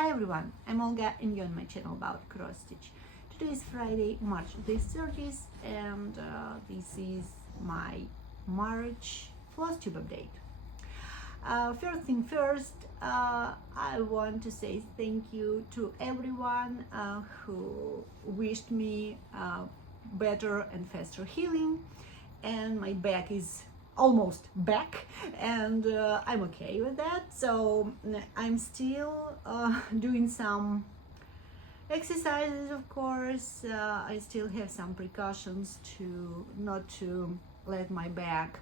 Hi everyone, I'm Olga and you're on my channel about cross stitch. Today is Friday, March the 30th, and this is my March floss tube update. First thing first, I want to say thank you to everyone who wished me better and faster healing, and my back is almost back, and I'm okay with that. So I'm still doing some exercises, of course. I still have some precautions to not to let my back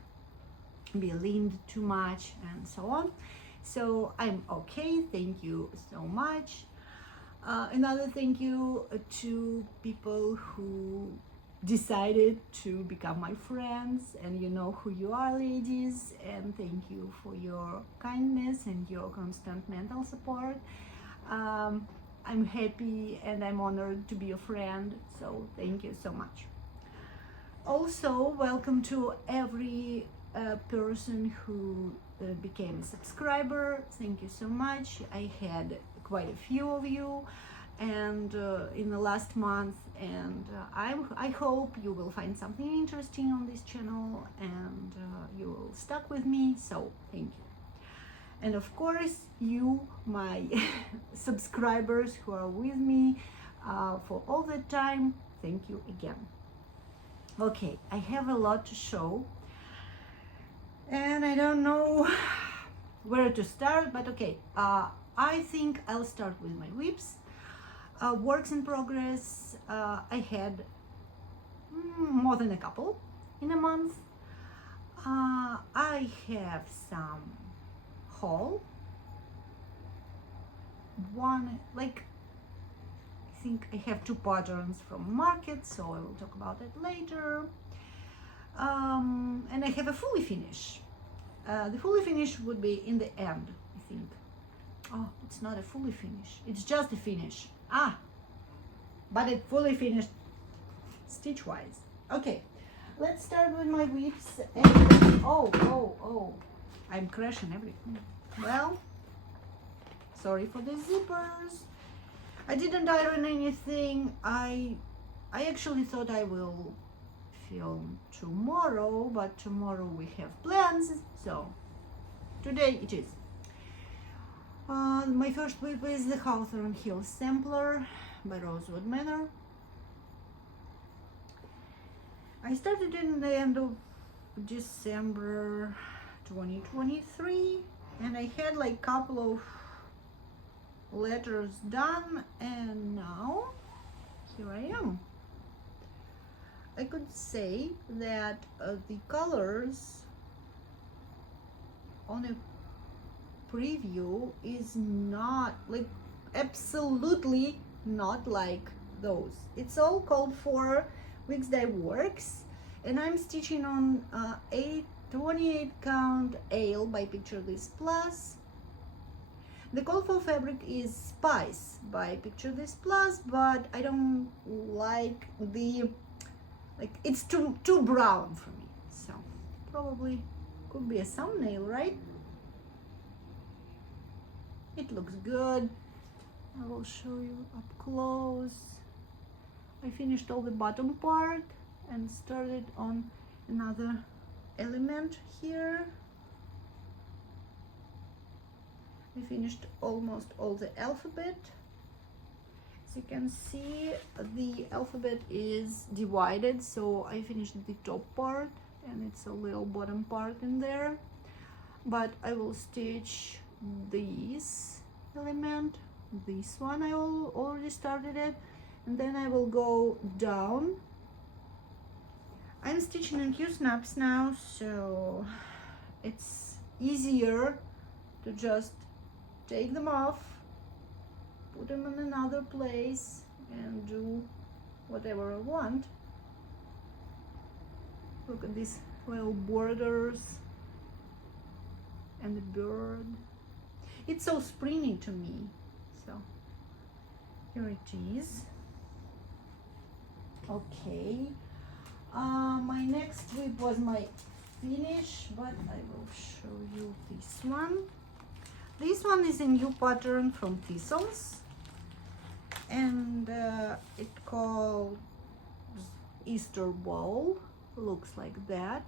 be leaned too much and so on. So I'm okay, thank you so much. Another thank you to people who decided to become my friends, and you know who you are, ladies, and thank you for your kindness and your constant mental support. I'm happy and I'm honored to be a friend, so thank you so much. Also, welcome to every person who became a subscriber. Thank you so much. I had quite a few of you, and in the last month, and I hope you will find something interesting on this channel, and you will stuck with me, so thank you. And of course, you, my subscribers who are with me for all the time, thank you again. Okay, I have a lot to show, and I don't know where to start, but okay, I think I'll start with my whips. Works in progress, I had more than a couple in a month. I have some haul. One, like, I think I have two patterns from market, so I will talk about it later. And I have a fully finish. The fully finish would be in the end, I think. Oh, it's not a fully finish, it's just a finish. But it fully finished stitch wise. Okay, let's start with my whips. And oh, I'm crashing everything. Well, sorry for the zippers. I didn't iron anything. I actually thought I will film tomorrow, but tomorrow we have plans, so today it is. My first whip is the Hawthorne Hill Sampler by Rosewood Manor. I started in the end of December 2023, and I had like couple of letters done, and now here I am. I could say that the colors on a preview is not like, absolutely not like those. It's all called for Wigs Dye Works, and I'm stitching on 28 count Ale by Picture This Plus. The call for fabric is Spice by Picture This Plus, but I don't like the, like, it's too brown for me, so probably could be a thumbnail, right? It looks good. I will show you up close. I finished all the bottom part and started on another element here. I finished almost all the alphabet. As you can see, the alphabet is divided, so I finished the top part and it's a little bottom part in there. But I will stitch this element, this one I already started it, and then I will go down. I'm stitching in Q-snaps now, so it's easier to just take them off, put them in another place, and do whatever I want. Look at these little borders and the bird. It's so springy to me. So here it is. Okay. My next whip was my finish, but I will show you this one. This one is a new pattern from Thistles, and it called Easter Ball. Looks like that.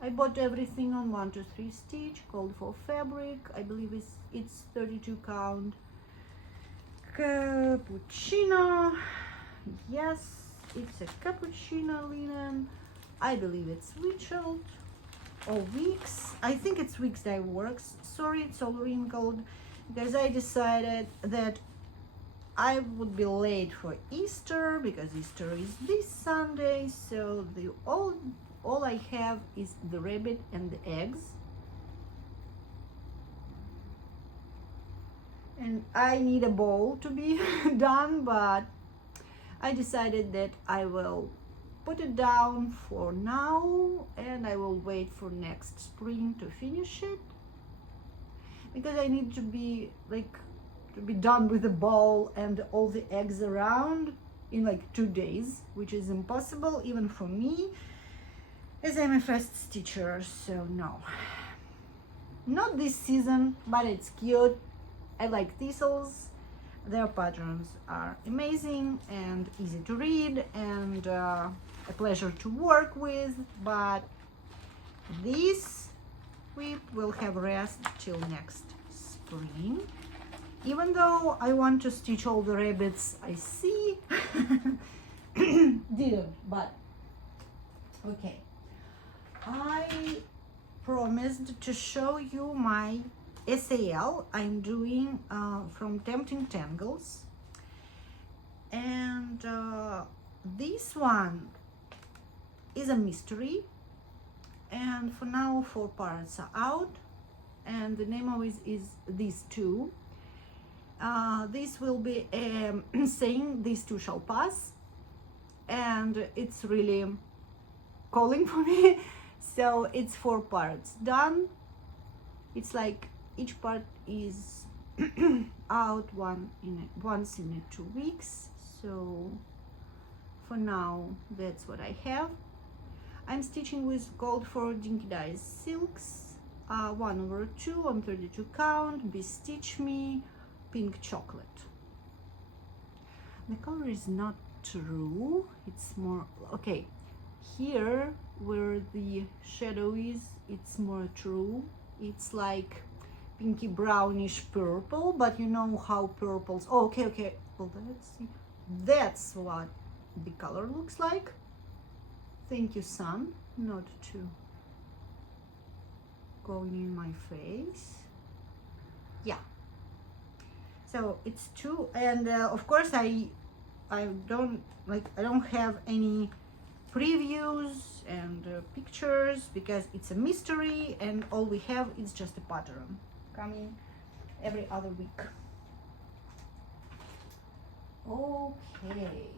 I bought everything on 1 to 3 stitch, called for fabric. I believe it's 32 count. Cappuccino. Yes, it's a cappuccino linen. I believe it's Richard or Weeks. I think it's Weeks Dye Works. Sorry, it's all wrinkled because I decided that I would be late for Easter because Easter is this Sunday. So all I have is the rabbit and the eggs. And I need a bowl to be done, but I decided that I will put it down for now and I will wait for next spring to finish it, because I need to be done with the bowl and all the eggs around in like 2 days, which is impossible even for me as I'm a fast stitcher. So no, not this season, but it's cute. I like Thistles. Their patterns are amazing and easy to read and a pleasure to work with, but this whip will have rest till next spring. Even though I want to stitch all the rabbits I see, didn't, but okay. I promised to show you my SAL I'm doing from Tempting Tangles, and this one is a mystery, and for now 4 parts are out, and the name of it is These Two. This will be saying These Two Shall Pass, and it's really calling for me. So it's 4 parts done. It's like each part is out once in 2 weeks. So for now, that's what I have. I'm stitching with Gold for Dinky Dyes Silks, 1/2 on 32 count, Bestitch Me, pink chocolate. The color is not true, it's more, okay, here where the shadow is, it's more true. It's like pinky brownish purple, but you know how purples, oh, okay, well, let's see, that's what the color looks like. Thank you, sun, not to going in my face. Yeah, so it's 2, and of course I don't have any previews and pictures because it's a mystery, and all we have is just a pattern coming every other week. Okay,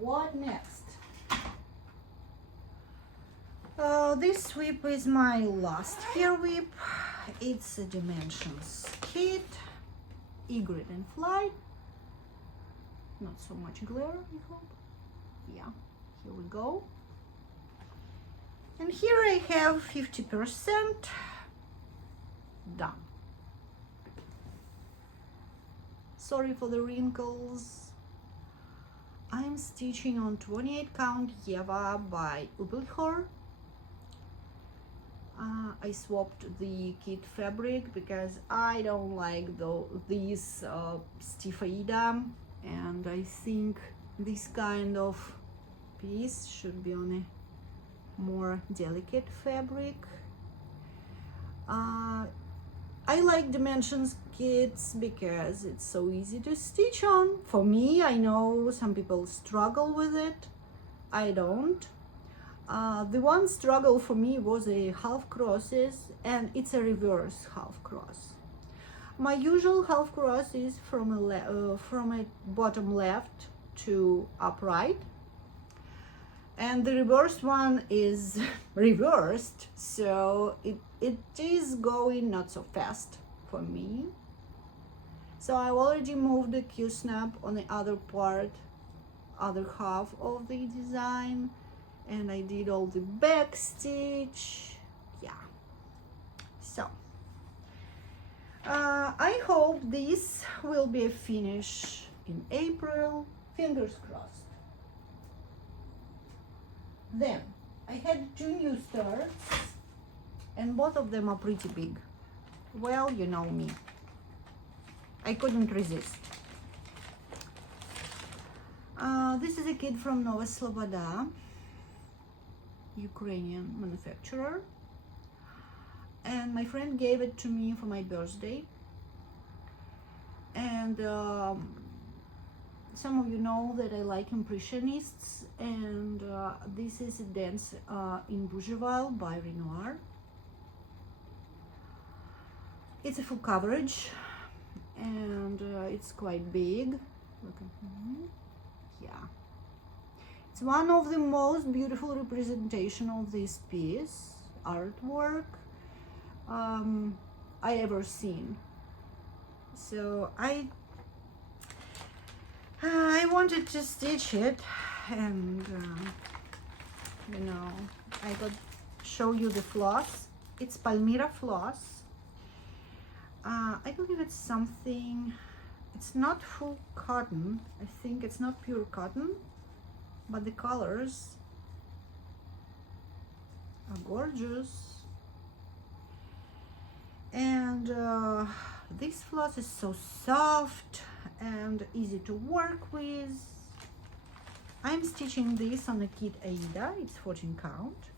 what next? This sweep is my last hair whip. It's a Dimensions kit, Egret and Flight. Not so much glare, I hope. Yeah, here we go. And here I have 50% done. Sorry for the wrinkles. I'm stitching on 28 count Eva by Ubelhor. I swapped the kit fabric because I don't like these stiff Aida, and I think this kind of piece should be on a more delicate fabric. I like Dimensions kits because it's so easy to stitch on. For me, I know some people struggle with it. I don't. The one struggle for me was a half crosses, and it's a reverse half cross. My usual half cross is from a bottom left to upright, and the reverse one is reversed, so it is going not so fast for me. So I already moved the Q-snap on the other half of the design, and I did all the back stitch. Yeah, so I hope this will be a finish in April, fingers crossed. Then I had 2 new starts and both of them are pretty big. Well, you know me, I couldn't resist. This is a kit from Nova Sloboda, Ukrainian manufacturer, and my friend gave it to me for my birthday. And some of you know that I like impressionists, and this is a dance in Bougival by Renoir. It's a full coverage and it's quite big. Look at me. Yeah, it's one of the most beautiful representation of this piece artwork I ever seen. So I wanted to stitch it, and you know, I got show you the floss. It's Palmyra floss. I believe it's something, it's not full cotton. I think it's not pure cotton, but the colors are gorgeous. And this floss is so soft and easy to work with. I'm stitching this on a kit Aida. It's 14 count.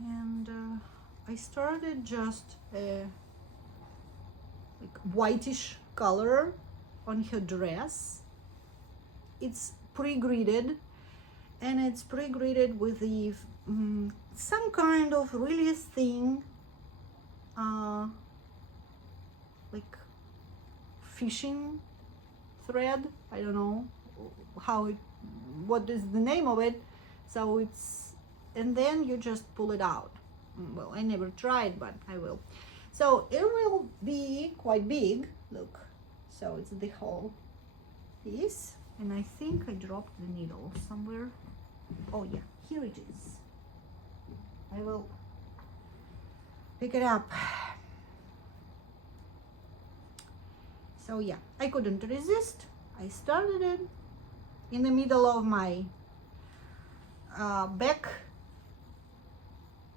And I started just a like whitish color on her dress. It's pre-gridded, and it's pre-gridded with the some kind of really thin like fishing thread. I don't know how it, what is the name of it. So it's, and then you just pull it out. Well, I never tried, but I will. So it will be quite big. Look, so it's the whole piece, and I think I dropped the needle somewhere. Oh yeah, here it is. I will pick it up. So yeah, I couldn't resist. I started it in the middle of my back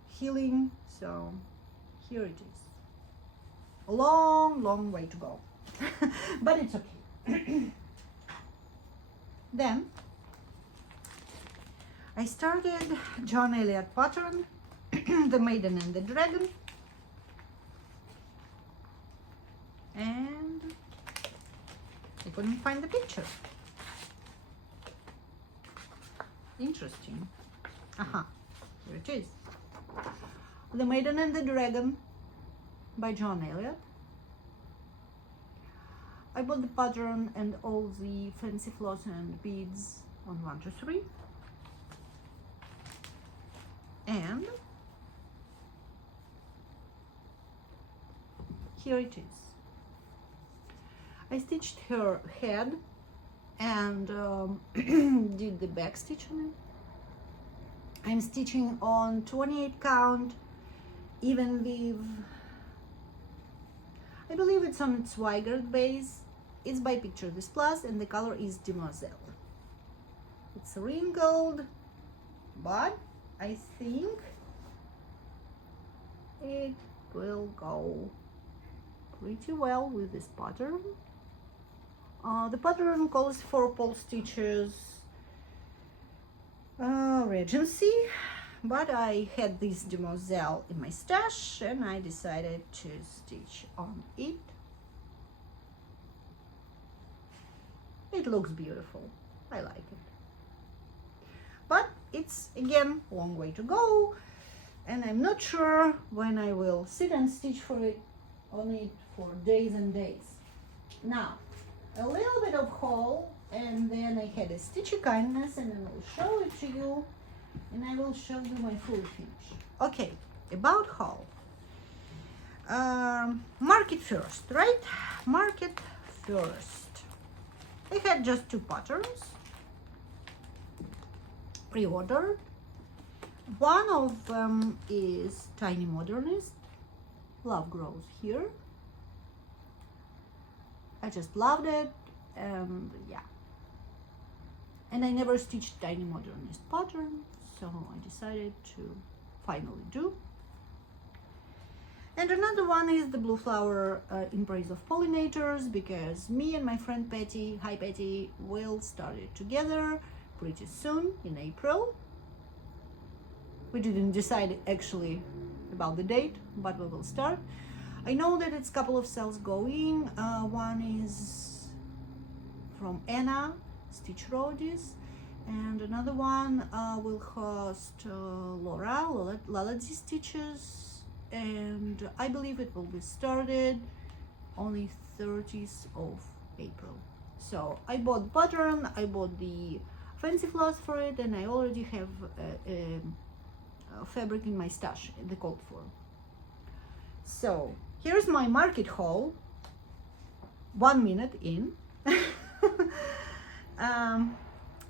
healing. So here it is. A long way to go, but it's okay. Then I started John Elliott pattern, The Maiden and the Dragon, and I couldn't find the picture. Interesting. Aha, here it is. The Maiden and the Dragon by John Elliott. I bought the pattern and all the fancy floss and beads on 1, 2, 3. And here it is. I stitched her head and did the back stitch on it. I'm stitching on 28 count even weave. I believe it's on Zweigart base. It's by Picture This Plus, and the color is Demoiselle. It's wrinkled, but I think it will go pretty well with this pattern. The pattern calls for pole stitches Regency, but I had this Demoiselle in my stash and I decided to stitch on it. It looks beautiful. I like it. But it's again a long way to go, and I'm not sure when I will sit and stitch on it for days and days. Now, a little bit of haul, and then I had a stitchy kindness, and I will show it to you, and I will show you my full finish. Okay, about haul. Market first, right? Market first. I had just 2 patterns pre-ordered. One of them is Tiny Modernist. Love grows here. I just loved it, and yeah. And I never stitched Tiny Modernist pattern, so I decided to finally do. And another one is the Blue Flower Embrace of Pollinators, because me and my friend Patty, hi Patty, will start it together pretty soon in April. We didn't decide actually about the date, but we will start. I know that it's a couple of cells going. One is from Anna Stitch Rodis, and another one will host Laura Laladi Stitches, and I believe it will be started only 30th of April. So I bought pattern, I bought the fancy floss for it, and I already have fabric in my stash, the called for. So here's my market haul, 1 minute in.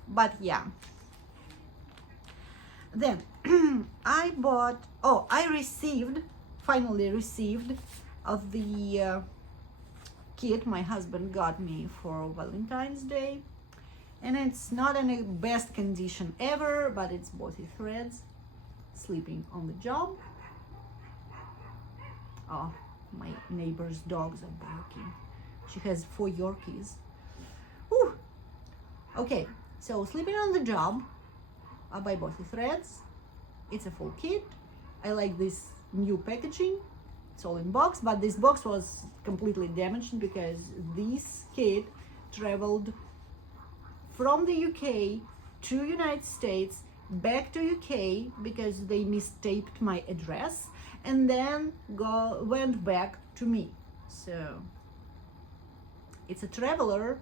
But yeah, then I bought, finally received of the kit my husband got me for Valentine's Day, and it's not in the best condition ever, but it's bossy threads sleeping on the job. Oh, my neighbor's dogs are barking. She has 4 Yorkies. Whew. Okay, so sleeping on the job by Bossy Threads. It's a full kit. I like this new packaging. It's all in box, but this box was completely damaged because this kit traveled from the UK to United States, back to UK because they mistaped my address, and then went back to me. So it's a traveler.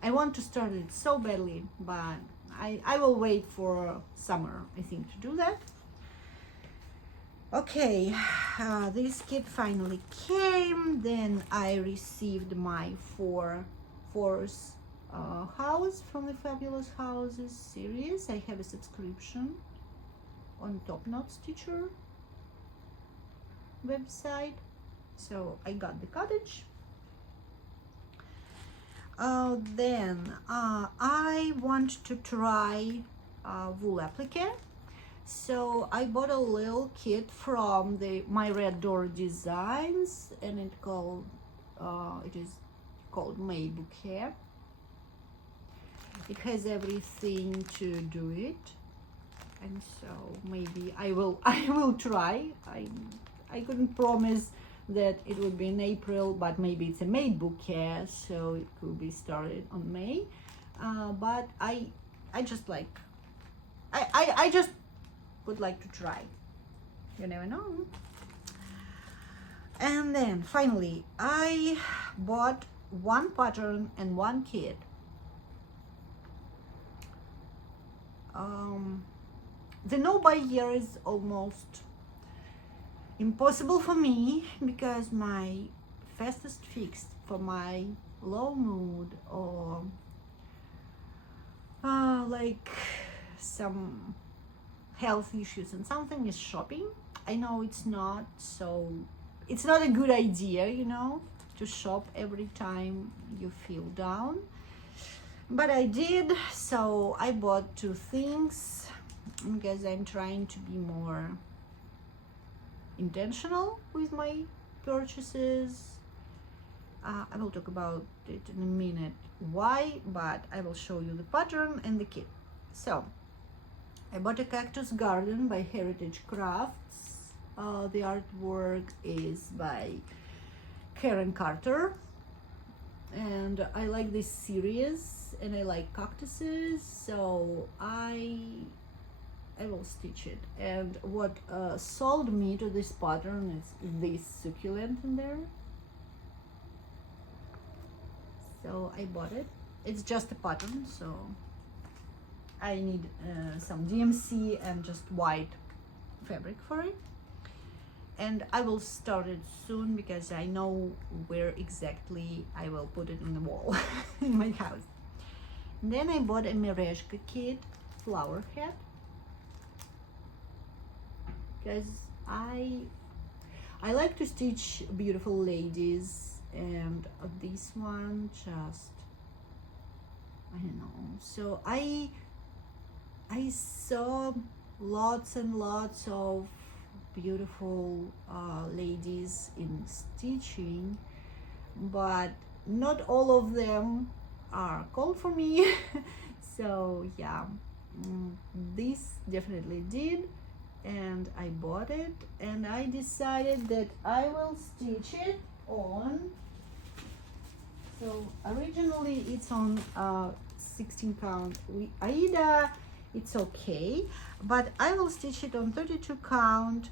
I want to start it so badly, but I will wait for summer, I think, to do that. Okay, this kit finally came. Then I received my fourth house from the Fabulous Houses series. I have a subscription on Top Knot Stitcher website, so I got the cottage. Then I want to try wool applique, so I bought a little kit from My Red Door Designs, and it is called May Bouquet. It has everything to do it, and so maybe I will try. I couldn't promise that it would be in April, but maybe it's a May bouquet, so it could be started on May. But I just like, I just would like to try. You never know. And then finally, I bought one pattern and one kit. The no buy year is almost impossible for me because my fastest fix for my low mood or like some health issues and something is shopping. I know it's not a good idea, you know, to shop every time you feel down, but I did. So I bought 2 things because I'm trying to be more intentional with my purchases. I will talk about it in a minute why, but I will show you the pattern and the kit. So I bought a cactus garden by Heritage Crafts. The artwork is by Karen Carter, and I like this series and I like cactuses, so I will stitch it. And what sold me to this pattern is this succulent in there, so I bought it. It's just a pattern, so I need some DMC and just white fabric for it, and I will start it soon because I know where exactly I will put it in the wall in my house. And then I bought a Merezhka kit flower hat. because I like to stitch beautiful ladies, and this one just, I don't know. So I saw lots and lots of beautiful ladies in stitching, but not all of them are called for me. So yeah, this definitely did, and I bought it, and I decided that I will stitch it on, so originally it's on 16 count Aida. It's okay, but I will stitch it on 32 count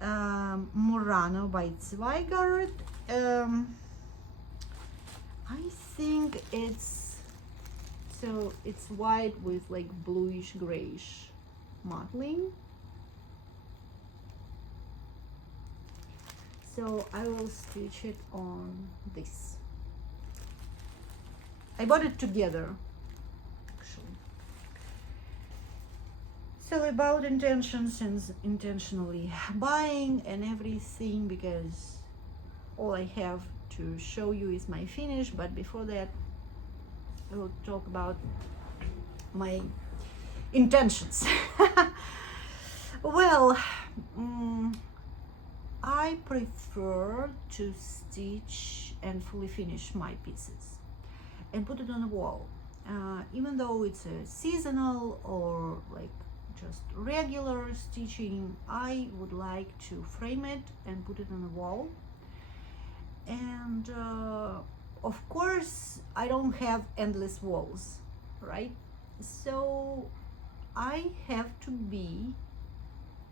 Murano by Zweigart. I think it's white with like bluish grayish mottling. So I will stitch it on this. I bought it together, actually. So about intentions and intentionally buying and everything, because all I have to show you is my finish, but before that I will talk about my intentions. Well, I prefer to stitch and fully finish my pieces and put it on the wall, even though it's a seasonal or like just regular stitching. I would like to frame it and put it on the wall. And of course I don't have endless walls, right? So I have to be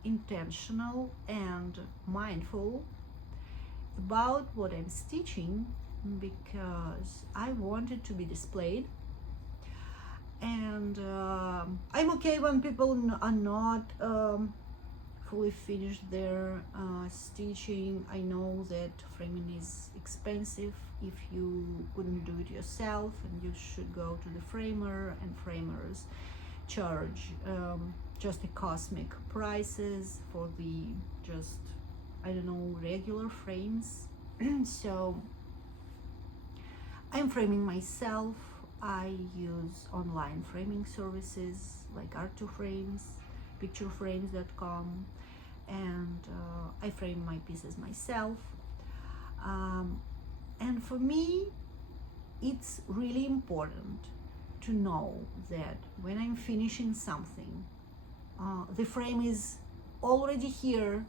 intentional and mindful about what I'm stitching, because I want it to be displayed. And I'm okay when people are not fully finished their stitching. I know that framing is expensive if you couldn't do it yourself, and you should go to the framer, and framers charge just the cosmic prices for the just, I don't know, regular frames. So I'm framing myself. I use online framing services like Art2Frames, pictureframes.com, and I frame my pieces myself. And for me, it's really important to know that when I'm finishing something, the frame is already here,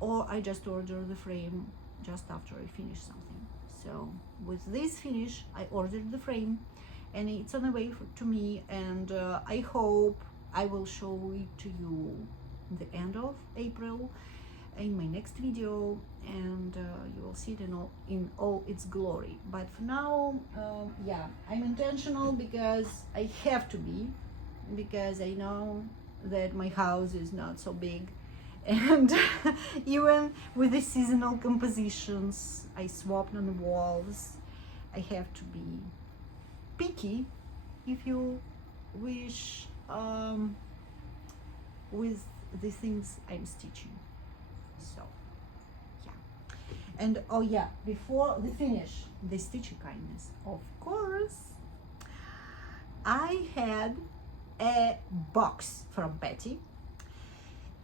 or I just order the frame just after I finish something. So with this finish, I ordered the frame, and it's on the way to me, and I hope I will show it to you the end of April in my next video, and you will see it in all its glory. But for now, yeah, I'm intentional because I have to be, because I know that my house is not so big, and even with the seasonal compositions I swapped on the walls, I have to be picky, if you wish, with the things I'm stitching. So yeah, and oh yeah, before the finish, the stitching kindness, of course, I had a box from Patty,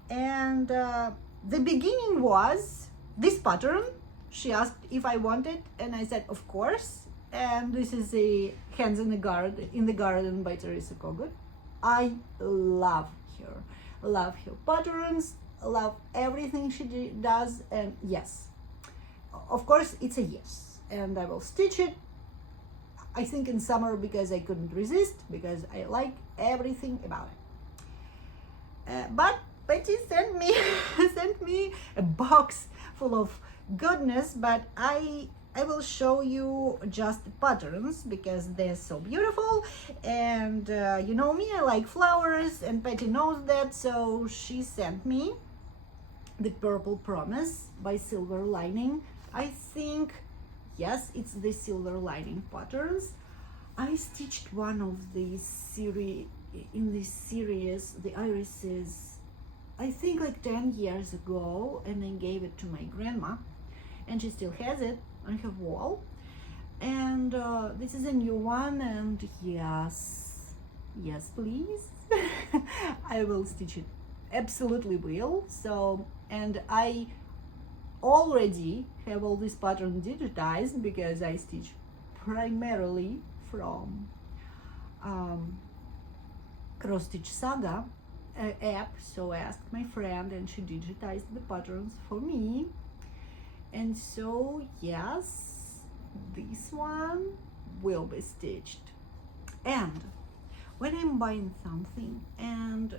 and the beginning was this pattern. She asked if I wanted, and I said of course. And this is a Hands in the Garden by Teresa Kogut. I love her patterns, love everything she does, and yes, of course it's a yes, and I will stitch it, I think in summer, because I couldn't resist, because I like everything about it. But Betty sent me a box full of goodness, but I will show you just the patterns because they're so beautiful, and you know me, I like flowers, and Patty knows that, so she sent me the Purple Promise by Silver Lining. I think, yes, it's the Silver Lining patterns. I stitched one of these series, in this series, the irises, I think like 10 years ago, and I gave it to my grandma, and she still has it on her wall. And this is a new one, and yes, please. I will stitch it, absolutely will. So, and I already have all this pattern digitized because I stitch primarily from Cross Stitch Saga app. So I asked my friend, and she digitized the patterns for me. And so yes, this one will be stitched. And when I'm buying something, and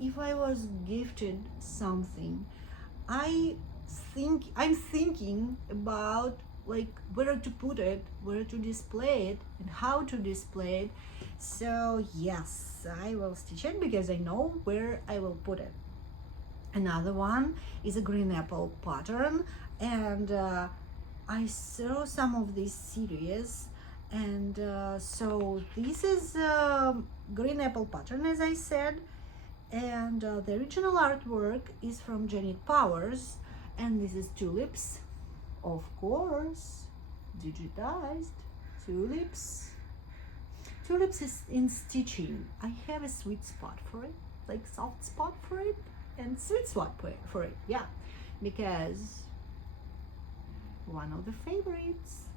if I was gifted something, I'm thinking about like where to put it, where to display it, and how to display it. So yes, I will stitch it because I know where I will put it. Another one is a green apple pattern, and I saw some of this series, and so this is green apple pattern, as I said, and the original artwork is from Janet Powers, and this is tulips, of course, digitized tulips. Tulips is in stitching. I have a sweet spot for it, like soft spot for it, and sweet spot for it, yeah, because one of the favorites.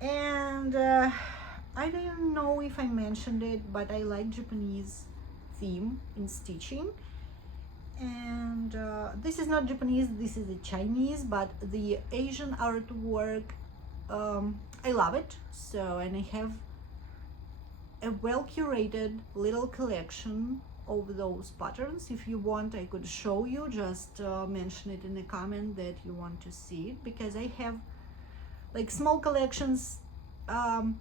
And I don't know if I mentioned it, but I like Japanese theme in stitching. And this is not Japanese, this is a Chinese, but the Asian artwork, I love it. So, and I have a well curated little collection of those patterns. If you want, I could show you, just mention it in the comment that you want to see it, because I have like small collections, and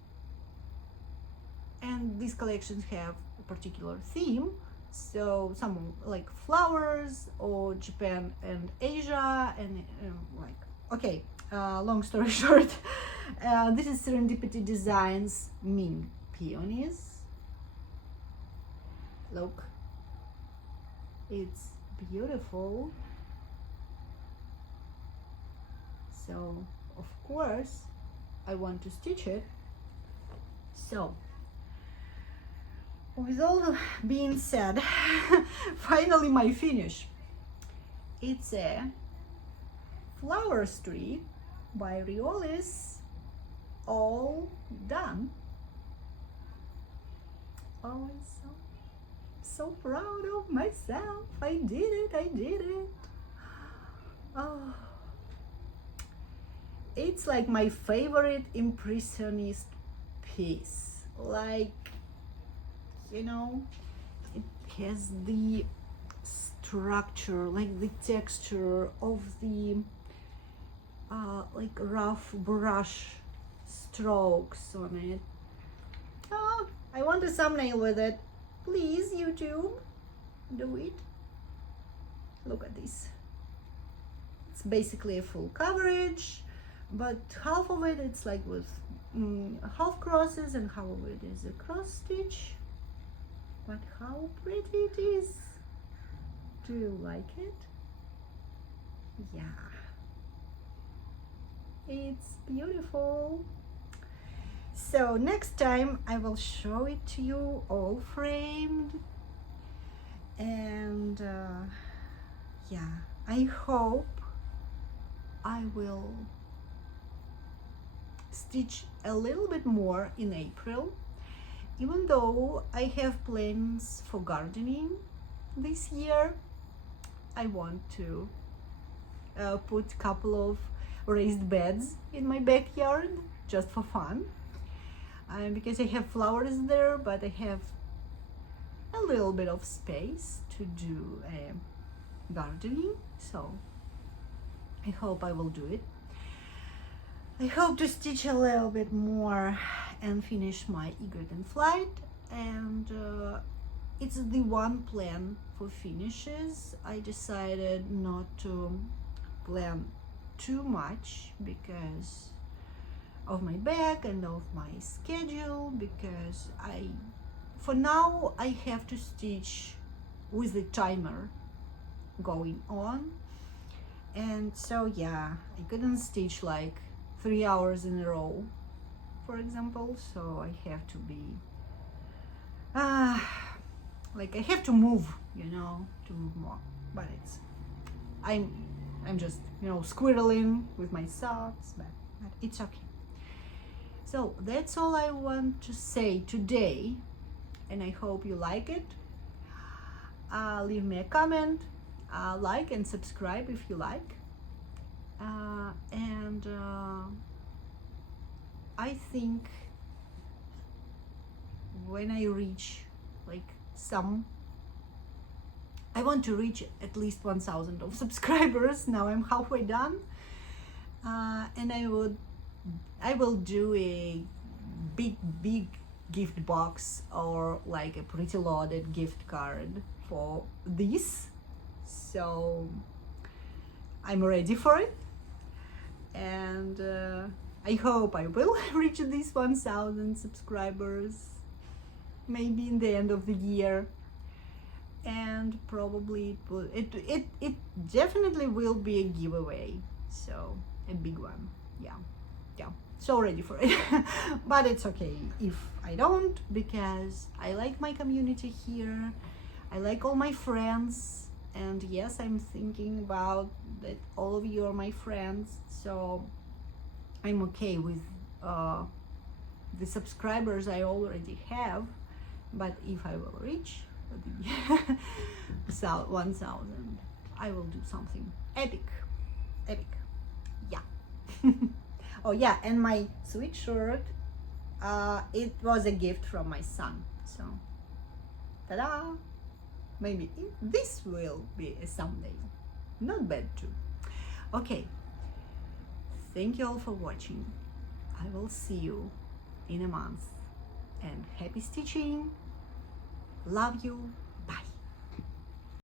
these collections have a particular theme. So some like flowers, or Japan and Asia, and like, okay, long story short, this is Serendipity Designs Ming Peonies. Look, it's beautiful. So of course I want to stitch it. So with all being said, finally my finish. It's a Flowers Tree by Riolis, all done. Oh, I'm so proud of myself. I did it. Oh, it's like my favorite impressionist piece. Like, you know, it has the structure, like the texture of the like rough brush strokes on it. Oh, I want a thumbnail with it. Please, YouTube, do it. Look at this. It's basically a full coverage, but half of it, it's like with half crosses, and half of it is a cross stitch. But how pretty it is. Do you like it? Yeah. It's beautiful. So next time I will show it to you all framed. And yeah, I hope I will stitch a little bit more in April, even though I have plans for gardening this year. I want to put a couple of raised beds in my backyard just for fun, because I have flowers there, but I have a little bit of space to do gardening. So I hope I will do it. I hope to stitch a little bit more and finish my Egret in Flight, and it's the one plan for finishes. I decided not to plan too much because of my bag and of my schedule, because for now I have to stitch with the timer going on. And so yeah, I couldn't stitch like 3 hours in a row, for example, so I have to be like I have to move, to move more. But I'm just squirreling with my thoughts, but it's okay. So that's all I want to say today, and I hope you like it. Leave me a comment, like and subscribe if you like, and I think when I reach I want to reach at least 1,000 of subscribers. Now I'm halfway done, and I will do a big gift box or like a pretty loaded gift card for this. So I'm ready for it, and I hope I will reach these 1,000 subscribers maybe in the end of the year, and probably it definitely will be a giveaway, so a big one. Yeah, so ready for it. But it's okay if I don't, because I like my community here, I like all my friends, and yes, I'm thinking about that all of you are my friends, so I'm okay with the subscribers I already have. But if I will reach the 1,000, I will do something epic. Yeah. Oh yeah, and my sweatshirt, it was a gift from my son, so ta-da. Maybe this will be a someday. Not bad too. Okay, thank you all for watching. I will see you in a month, and happy stitching. Love you.